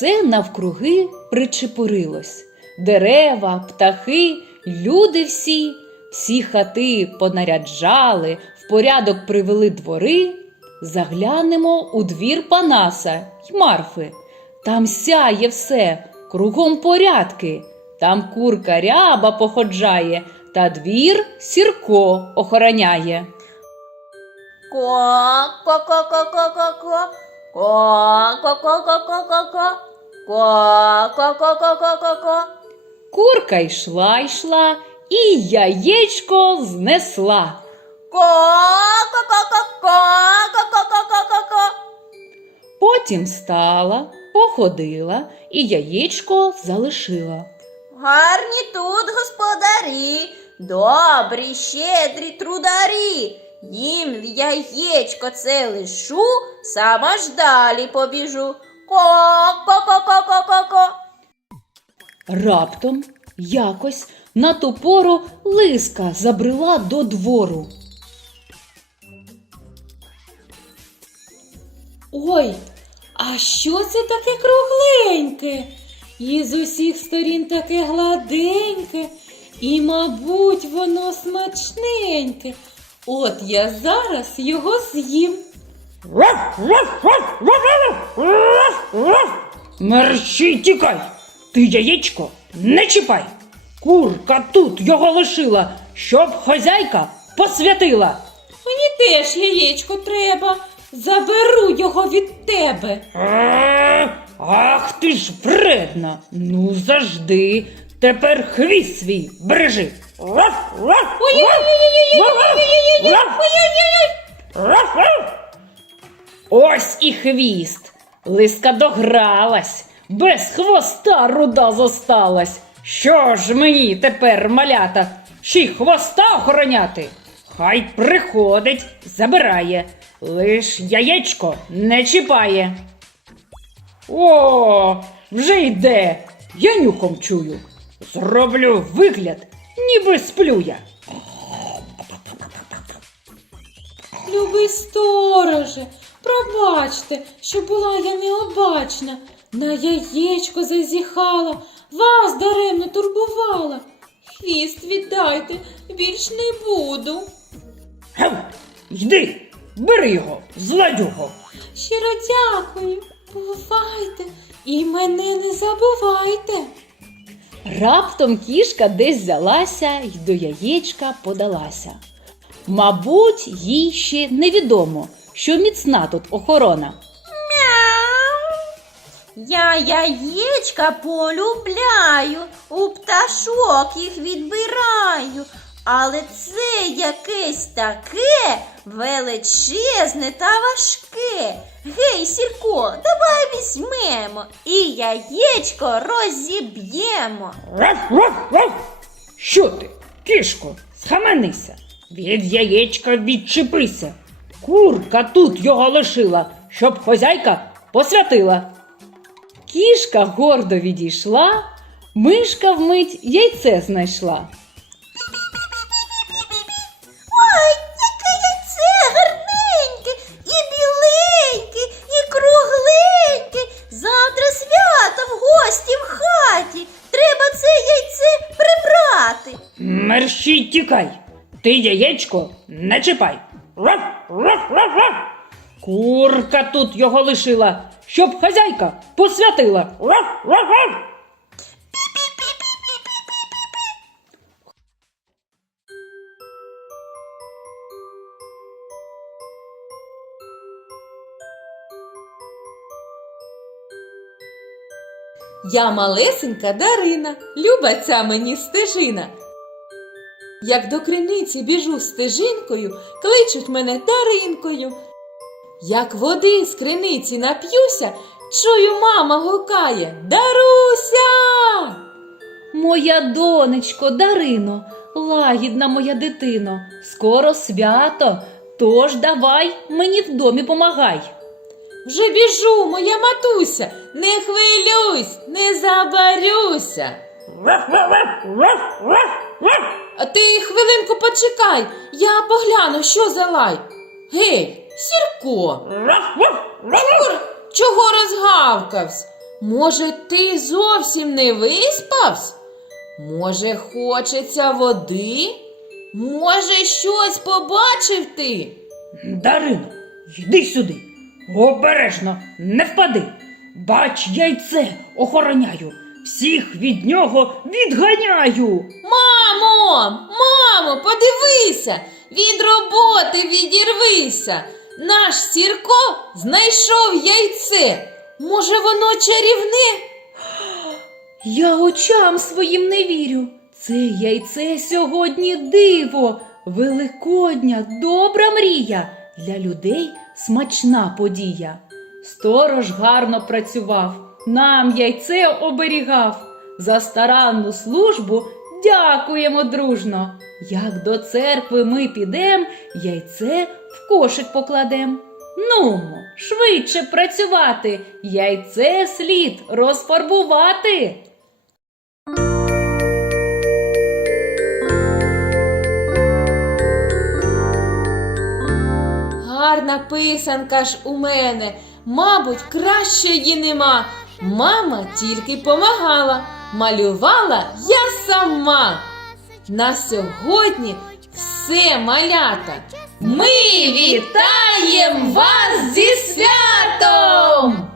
все навкруги причепурилось. Дерева, птахи, люди всі, всі хати понаряджали, в порядок привели двори. Заглянемо у двір Панаса й Марфи. Там сяє все, кругом порядки. Там курка ряба походжає, та двір сірко охороняє. Ко-ко-ко-ко-ко-ко. Ко-ко-ко-ко-ко-ко-ко. Ко-ко-ко-ко-ко-ко-ко. Курка йшла, йшла і яєчко знесла. Ко-ко-ко-ко-ко-ко-ко-ко-ко. Потім встала, походила і яєчко залишила. Гарні тут господарі, добрі, щедрі трударі. Їм яєчко це лишу, сама ж далі побіжу. Ко-ко-ко-ко-ко-ко. Раптом якось на ту пору лиска забрела до двору. Ой, а що це таке кругленьке? І з усіх сторін таке гладеньке, і, мабуть, воно смачненьке. От я зараз його з'їм. Мерщій тікай! Ти яєчко не чіпай! Курка тут його лишила, щоб хазяйка посвятила. Мені теж яєчко треба. Заберу його від тебе. Е, Ах ти ж вредна! Ну завжди. Тепер хвіст свій бережи. Ось і хвіст. Лиска догралась, без хвоста руда зосталась. Що ж мені тепер, малята, ще й хвоста охороняти? Хай приходить, забирає, лиш яєчко не чіпає. О, вже йде, я нюхом чую. Зроблю вигляд, ніби сплю я. Любий стороже, пробачте, що була я необачна. На яєчко зазіхала, вас даремно турбувала. Хвіст віддайте, більш не буду. Гев, йди, бери його, зладюго. Щиро дякую, бувайте і мене не забувайте. Раптом кішка десь взялася й до яєчка подалася. Мабуть, їй ще невідомо, що міцна тут охорона. Я яєчка полюбляю, у пташок їх відбираю. Але це якесь таке величезне та важке. Гей, Сірко, давай візьмемо і яєчко розіб'ємо. Що ти, кішко, схаменися, від яєчка відчепися. Курка тут його лишила, щоб хозяйка посвятила. Кішка гордо відійшла, мишка вмить яйце знайшла. Ой, яке яйце гарненьке, і біленьке, і кругленьке. Завтра свято в гості в хаті. Треба це яйце прибрати. Мерщій тікай, ти яєчко не чіпай. Раф, раф, раф, раф. Курка тут його лишила, щоб хазяйка посвятила. Раф, раф, раф. Я малесенька Дарина, люба ця мені стежина. Як до криниці біжу стежинкою, кличуть мене Даринкою. Як води з криниці нап'юся, чую, мама гукає Даруся. Моя донечко Дарино, лагідна моя дитино, скоро свято, тож давай мені в домі помагай. Вже біжу, моя матуся, не хвилюйсь, не забарюся. Ти хвилинку почекай, я погляну, що за лай. Гей, Сірко, раф. чого розгавкавсь? Може, ти зовсім не виспався? Може, хочеться води? Може, щось побачив ти? Дарино, йди сюди. Обережно, не впади. Бач, яйце охороняю. Всіх від нього відганяю. Мамо, мамо, подивися, від роботи відірвися. Наш Сірко знайшов яйце. Може, воно чарівне? Я очам своїм не вірю. Це яйце сьогодні диво, великодня, добра мрія. Для людей смачна подія. Сторож гарно працював, нам яйце оберігав. За старанну службу дякуємо дружно. Як до церкви ми підем, яйце в кошик покладем. Нумо, швидше працювати, яйце слід розфарбувати. Гарна писанка ж у мене, мабуть, кращої нема. Мама тільки помагала, малювала я сама. На сьогодні все малята. Ми вітаємо вас зі святом!